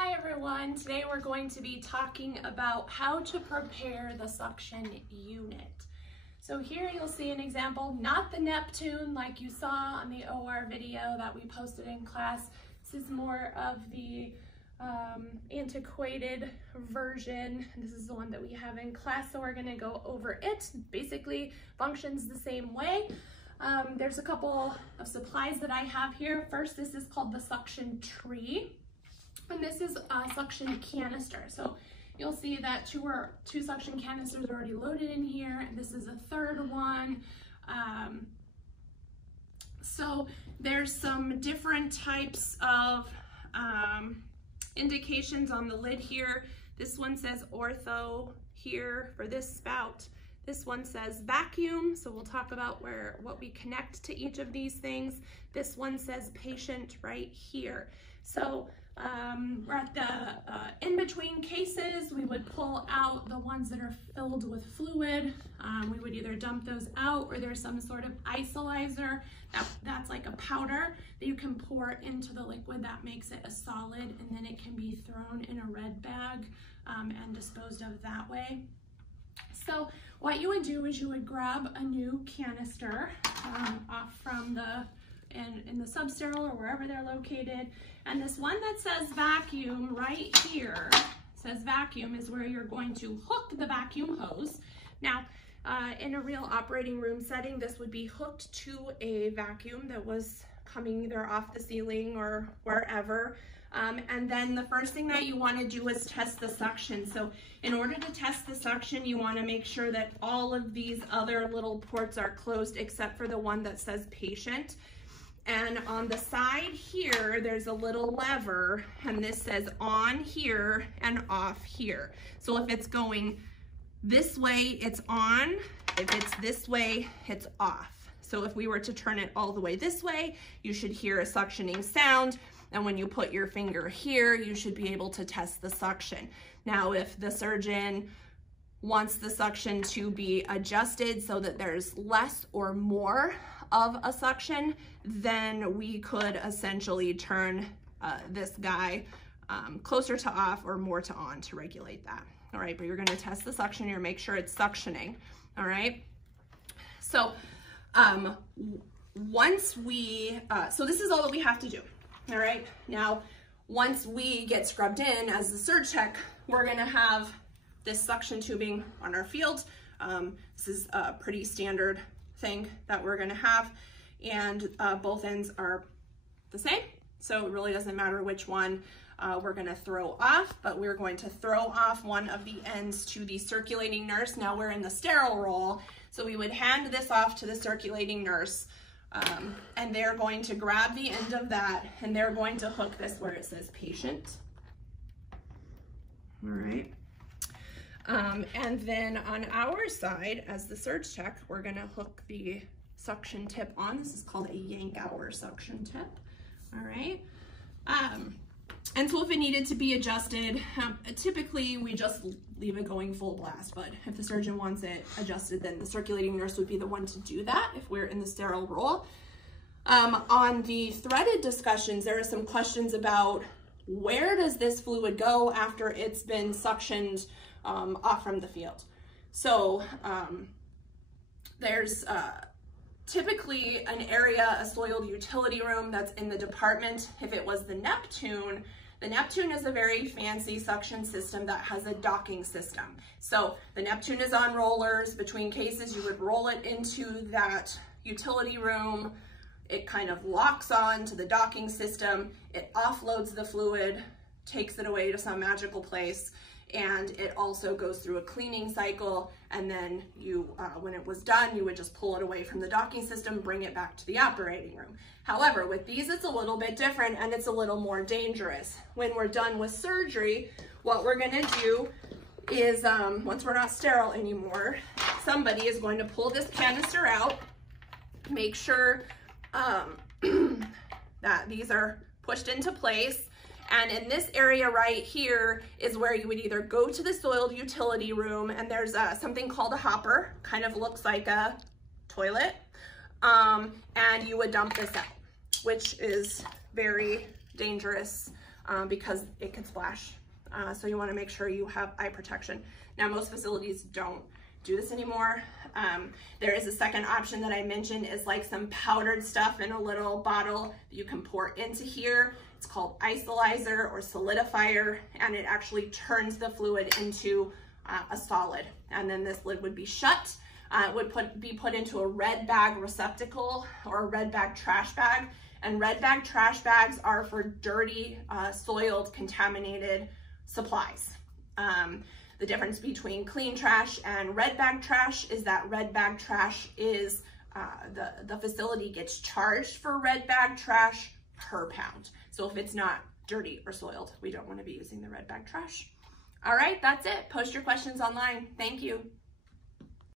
Hi everyone, today we're going to be talking about how to prepare the suction unit. So here you'll see an example, not the Neptune like you saw on the OR video that we posted in class. This is more of the antiquated version. This is the one that we have in class, so we're going to go over it. Basically functions the same way. There's a couple of supplies that I have here. First, this is called the suction tree. And this is a suction canister. So you'll see that two suction canisters are already loaded in here. This is a third one. So there's some different types of indications on the lid here. This one says ortho here for this spout. This one says vacuum, so we'll talk about what we connect to each of these things. This one says patient right here. So we're at the in-between cases. We would pull out the ones that are filled with fluid. We would either dump those out, or there's some sort of isolizer. That's like a powder that you can pour into the liquid that makes it a solid, and then it can be thrown in a red bag and disposed of that way. So what you would do is you would grab a new canister off from in the sub-sterile or wherever they're located. And this one that says vacuum right here, says vacuum, is where you're going to hook the vacuum hose. Now, in a real operating room setting, this would be hooked to a vacuum that was coming either off the ceiling or wherever. And then the first thing that you want to do is test the suction. So in order to test the suction, you want to make sure that all of these other little ports are closed except for the one that says patient. And on the side here, there's a little lever, and this says on here and off here. So if it's going this way, it's on. If it's this way, it's off. So if we were to turn it all the way this way, you should hear a suctioning sound. And when you put your finger here, you should be able to test the suction. Now, if the surgeon wants the suction to be adjusted so that there's less or more of a suction, then we could essentially turn this guy closer to off or more to on to regulate that. All right, but you're gonna test the suction here, make sure it's suctioning, all right? So once we, so this is all that we have to do, all right? Now, once we get scrubbed in as the surg tech, we're gonna have this suction tubing on our field. This is a pretty standard thing that we're gonna have, and both ends are the same, so it really doesn't matter which one we're gonna throw off, but we're going to throw off one of the ends to the circulating nurse. Now we're in the sterile roll, so we would hand this off to the circulating nurse, and they're going to grab the end of that, and they're going to hook this where it says patient. All right. And then on our side, as the surg tech, we're gonna hook the suction tip on. This is called a yank-hour suction tip, all right? And so if it needed to be adjusted, typically we just leave it going full blast, but if the surgeon wants it adjusted, then the circulating nurse would be the one to do that if we're in the sterile roll. On the threaded discussions, there are some questions about where does this fluid go after it's been suctioned off from the field. So there's typically an area, a soiled utility room that's in the department. If it was the Neptune is a very fancy suction system that has a docking system. So the Neptune is on rollers. Between cases, you would roll it into that utility room. It kind of locks on to the docking system. It offloads the fluid, takes it away to some magical place, and it also goes through a cleaning cycle, and then you, when it was done, you would just pull it away from the docking system, bring it back to the operating room. However, with these, it's a little bit different, and it's a little more dangerous. When we're done with surgery, what we're gonna do is, once we're not sterile anymore, somebody is going to pull this canister out, make sure that these are pushed into place. And in this area right here is where you would either go to the soiled utility room, and there's something called a hopper, kind of looks like a toilet, and you would dump this out, which is very dangerous because it could splash. So you want to make sure you have eye protection. Now, most facilities don't do this anymore. There is a second option that I mentioned, is like some powdered stuff in a little bottle that you can pour into here. It's called isolizer or solidifier, and it actually turns the fluid into a solid. And then this lid would be shut. It would be put into a red bag receptacle or a red bag trash bag. And red bag trash bags are for dirty, soiled, contaminated supplies. The difference between clean trash and red bag trash is that red bag trash is, the facility gets charged for red bag trash per pound. So if it's not dirty or soiled, we don't want to be using the red bag trash. All right, that's it. Post your questions online. Thank you.